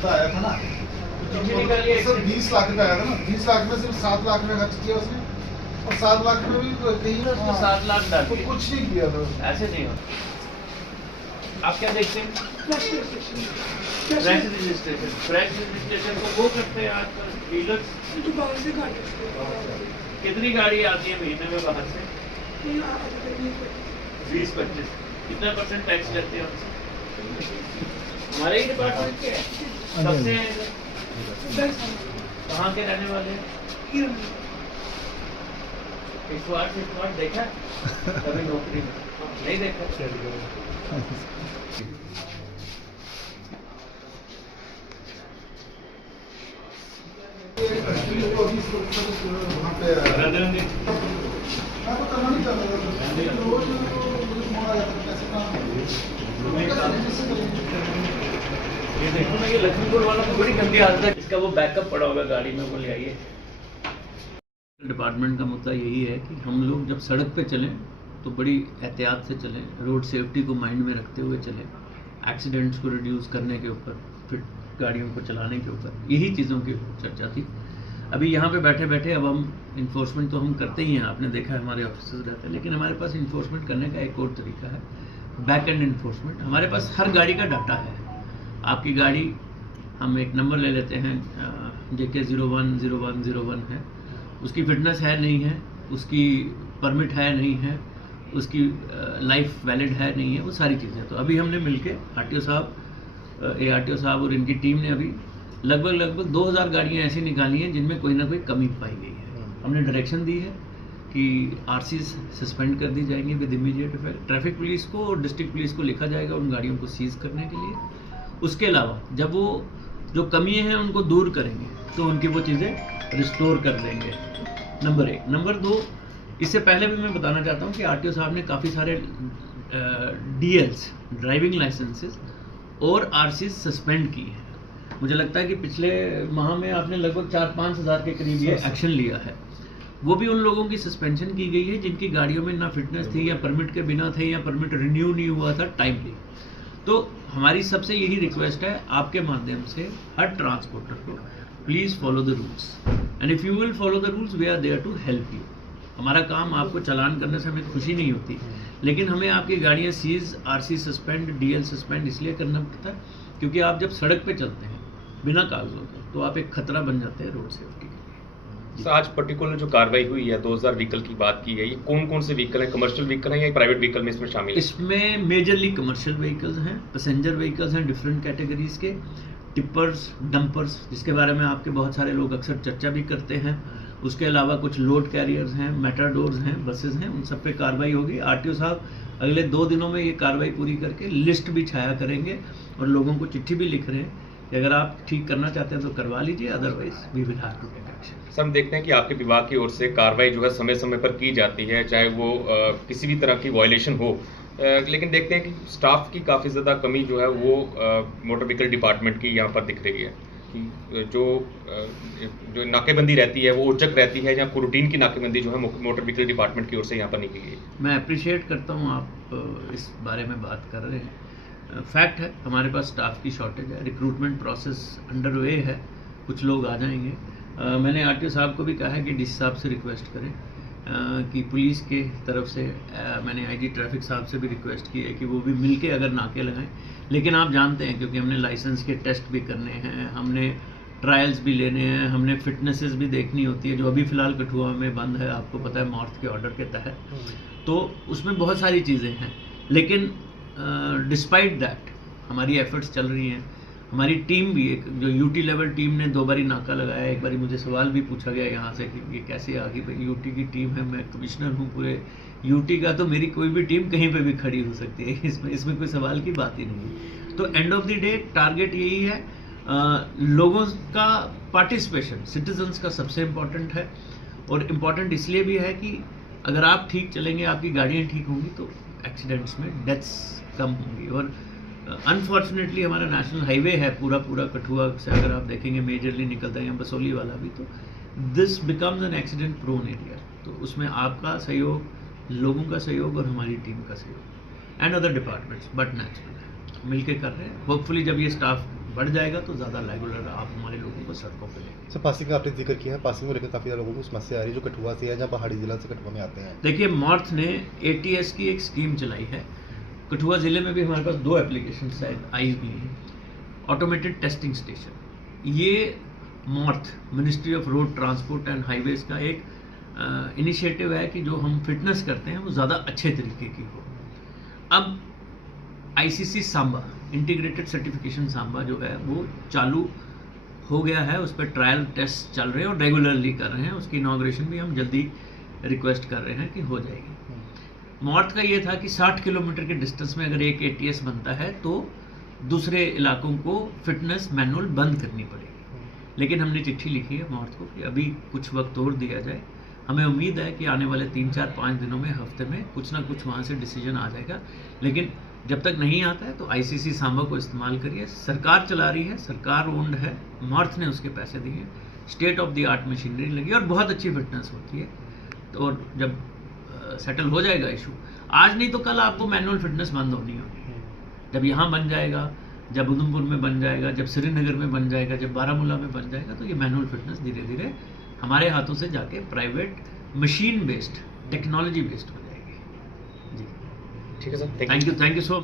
हफ्ता आया था ना, सर 20 लाख रुपए आया था ना, 20 लाख में सिर्फ 7 लाख में खर्च किया उसने, और 7 लाख में भी कहीं उसने 7 लाख डाल तो दिए। कुछ नहीं किया था। ऐसे नहीं हो। आप क्या देखते हैं? फ्रेश रजिस्ट्रेशन को वो करते हैं आजकल डीलर्स। जो बाहर से गाड़ी कितनी गाड़ी आती है महीने में बाहर से? 20-25। कितना % टैक्स लेते हैं उनसे? हमारे ही डिपार्टमेंट के हैं। सबसे कहाँ के रहने वाले हैं? इस बार देखा कभी नौकरी में नहीं देखा। वहाँ पे तो करना नहीं चाहता था, रोज मुझे फोन आ जाता था, कैसे काम ये देखो ना, ये लक्ष्मीपुर वालों को बड़ी गंदी हालत है। इसका वो बैकअप पड़ा होगा गाड़ी में, वो ले आइए। डिपार्टमेंट का मुद्दा यही है कि हम लोग जब सड़क पे चलें तो बड़ी एहतियात से चलें, रोड सेफ्टी को माइंड में रखते हुए चलें, एक्सीडेंट्स को रिड्यूस करने के ऊपर, फिर गाड़ियों को चलाने के ऊपर, यही चीज़ों की चर्चा थी। अभी यहाँ पे बैठे बैठे अब हम इन्फोर्समेंट तो हम करते ही हैं, आपने देखा है हमारे ऑफिसर्स रहते हैं, लेकिन हमारे पास इन्फोर्समेंट करने का एक और तरीका है, बैक एंड इन्फोर्समेंट। हमारे पास हर गाड़ी का डाटा है। आपकी गाड़ी, हम एक नंबर ले लेते हैं, JK 010101 है, उसकी फिटनेस है नहीं है, उसकी परमिट है नहीं है, उसकी लाइफ वैलिड है नहीं है, वो सारी चीज़ें। तो अभी हमने मिलके RTO साहब, ARTO साहब और इनकी टीम ने अभी लगभग 2000 गाड़ियाँ ऐसी निकाली हैं जिनमें कोई ना कोई कमी पाई गई है। हमने डायरेक्शन दी है कि RC सस्पेंड कर दी जाएंगी with immediate effect. Traffic police को और डिस्ट्रिक्ट पुलिस को लिखा जाएगा उन गाड़ियों को सीज करने के लिए। उसके अलावा जब वो जो कमी है उनको दूर करेंगे तो उनकी वो चीज़ें रिस्टोर कर देंगे, नंबर 1। नंबर 2, इससे पहले भी मैं बताना चाहता हूँ कि RTO साहब ने काफ़ी सारे DLs, ड्राइविंग लाइसेंसेस और RC सस्पेंड किए हैं। मुझे लगता है कि पिछले माह में आपने लगभग 4-5 हज़ार के करीब ये एक्शन लिया है। वो भी उन लोगों की सस्पेंशन की गई है जिनकी गाड़ियों में ना फिटनेस थी, या परमिट के बिना थे, या परमिट रिन्यू नहीं हुआ था टाइमली। तो हमारी सबसे यही रिक्वेस्ट है आपके माध्यम से हर ट्रांसपोर्टर को, please follow the rules, and if you will follow the rules we are there to help you. हमारा काम आपको चालान करने से हमें खुशी नहीं होती, लेकिन हमें आपकी गाड़ियाँ seize, RC suspend, DL suspend इसलिए करना पड़ता है क्योंकि आप जब सड़क पे चलते हैं बिना कागजों के तो आप एक खतरा बन जाते हैं रोड सेफ्टी के लिए। आज पर्टिकुलर जो कार्रवाई हुई है 2000 व्हीकल की बात की है, ये कौन कौन से व्हीकल हैं? कमर्शियल व्हीकल हैं या प्राइवेट व्हीकल में इसमें शामिल है? इसमें मेजरली कमर्शियल व्हीकल्स हैं, पैसेंजर व्हीकल्स हैं डिफरेंट कैटेगरीज के, टिपर्स, डंपर्स, जिसके बारे में आपके बहुत सारे लोग अक्सर चर्चा भी करते हैं। उसके अलावा कुछ लोड कैरियर्स हैं, मेटाडोर्स हैं, बसेस हैं, उन सब पे कार्रवाई होगी। RTO साहब अगले 2 दिनों में ये कार्रवाई पूरी करके लिस्ट भी छाया करेंगे और लोगों को चिट्ठी भी लिख रहे हैं कि अगर आप ठीक करना चाहते हैं तो करवा लीजिए, otherwise we will have to take action. Sir, हम देखते हैं कि आपके विभाग की ओर से कार्रवाई जो है समय समय पर की जाती है, चाहे वो किसी भी तरह की वायलेशन हो, लेकिन देखते हैं कि स्टाफ की काफ़ी ज़्यादा कमी जो है वो मोटर व्हीकल डिपार्टमेंट की यहाँ पर दिख रही है कि जो नाकेबंदी रहती है वो उच्चक रहती है, या रूटीन की नाकेबंदी जो है मोटर व्हीकल डिपार्टमेंट की ओर से यहाँ पर नहीं की गई। मैं अप्रिशिएट करता हूँ आप इस बारे में बात कर रहे हैं। फैक्ट है हमारे पास स्टाफ की शॉर्टेज है, रिक्रूटमेंट प्रोसेस अंडर वे है, कुछ लोग आ जाएंगे। मैंने RTO साहब को भी कहा है कि DC साहब से रिक्वेस्ट करें कि पुलिस के तरफ से, मैंने IG ट्रैफिक साहब से भी रिक्वेस्ट की है कि वो भी मिलके अगर नाके लगाएं। लेकिन आप जानते हैं क्योंकि हमने लाइसेंस के टेस्ट भी करने हैं, हमने ट्रायल्स भी लेने हैं, हमने फिटनेसेस भी देखनी होती है, जो अभी फ़िलहाल कठुआ में बंद है, आपको पता है मॉर्थ के ऑर्डर के तहत। तो उसमें बहुत सारी चीज़ें हैं, लेकिन डिस्पाइट दैट हमारी एफर्ट्स चल रही हैं। हमारी टीम भी, एक जो UT लेवल टीम ने 2 बारी नाका लगाया, एक बारी मुझे सवाल भी पूछा गया यहाँ से कि ये कैसे आ गई, भाई UT की टीम है, मैं कमिश्नर हूँ पूरे UT का, तो मेरी कोई भी टीम कहीं पे भी खड़ी हो सकती है, इसमें कोई सवाल की बात ही नहीं है। तो end of the day target यही है, लोगों का पार्टिसिपेशन, सिटीजन्स का सबसे इम्पॉर्टेंट है, और इम्पॉर्टेंट इसलिए भी है कि अगर आप ठीक चलेंगे, आपकी गाड़ियाँ ठीक होंगी तो एक्सीडेंट्स में डेथ्स कम होंगी। और अनफॉर्चुनेटली हमारा नेशनल हाईवे है पूरा कठुआ से, अगर आप देखेंगे मेजरली निकलता है बसोली वाला भी, तो this becomes an accident prone area. तो उसमें आपका सहयोग, लोगों का सहयोग और हमारी टीम का सहयोग and other departments but natural मिलके कर रहे हैं। होपफुली जब ये स्टाफ बढ़ जाएगा तो ज़्यादा रेगुलर आप हमारे लोगों को सड़कों पर लेंगे। सर पासिंग का आपने जिक्र किया है, पासिंग को लेकर काफ़ी लोगों को समस्या आ रही है जो कठुआ से है, जहाँ पहाड़ी जिला से कठुआ में आते हैं। देखिए मॉर्थ ने ATS की एक स्कीम चलाई है। कठुआ ज़िले में भी हमारे पास 2 एप्लीकेशन शायद आई हुई हैं। ऑटोमेटेड टेस्टिंग स्टेशन, ये मॉर्थ ministry of road transport and highways का एक इनिशिएटिव है कि जो हम फिटनेस करते हैं वो ज़्यादा अच्छे तरीके की हो। अब ICC Samba integrated certification Samba जो है वो चालू हो गया है, उस पर ट्रायल टेस्ट चल रहे हैं और रेगुलरली कर रहे हैं। उसकी इनॉग्रेशन भी हम जल्दी रिक्वेस्ट कर रहे हैं कि हो जाएगी। मॉर्थ का ये था कि 60 किलोमीटर के डिस्टेंस में अगर एक ATS बनता है तो दूसरे इलाकों को फिटनेस मैनुअल बंद करनी पड़ेगी। लेकिन हमने चिट्ठी लिखी है मॉर्थ को कि अभी कुछ वक्त और दिया जाए। हमें उम्मीद है कि आने वाले 3, 4, 5 दिनों में, हफ्ते में कुछ ना कुछ वहाँ से डिसीजन आ जाएगा। लेकिन जब तक नहीं आता है तो ICC सांबा को इस्तेमाल करिए। सरकार चला रही है, सरकार ओन्ड है, मॉर्थ ने उसके पैसे दिए, state of the art machinery लगी और बहुत अच्छी फिटनेस होती है। तो और जब सेटल हो जाएगा इशू, आज नहीं तो कल आपको मैनुअल फिटनेस बंद होनी होगी। जब यहाँ बन जाएगा, जब उधमपुर में बन जाएगा, जब श्रीनगर में बन जाएगा, जब बारामूला में बन जाएगा, तो ये मैनुअल फिटनेस धीरे धीरे हमारे हाथों से जाके private machine based, technology based हो जाएगी। जी ठीक है सर, थैंक यू सो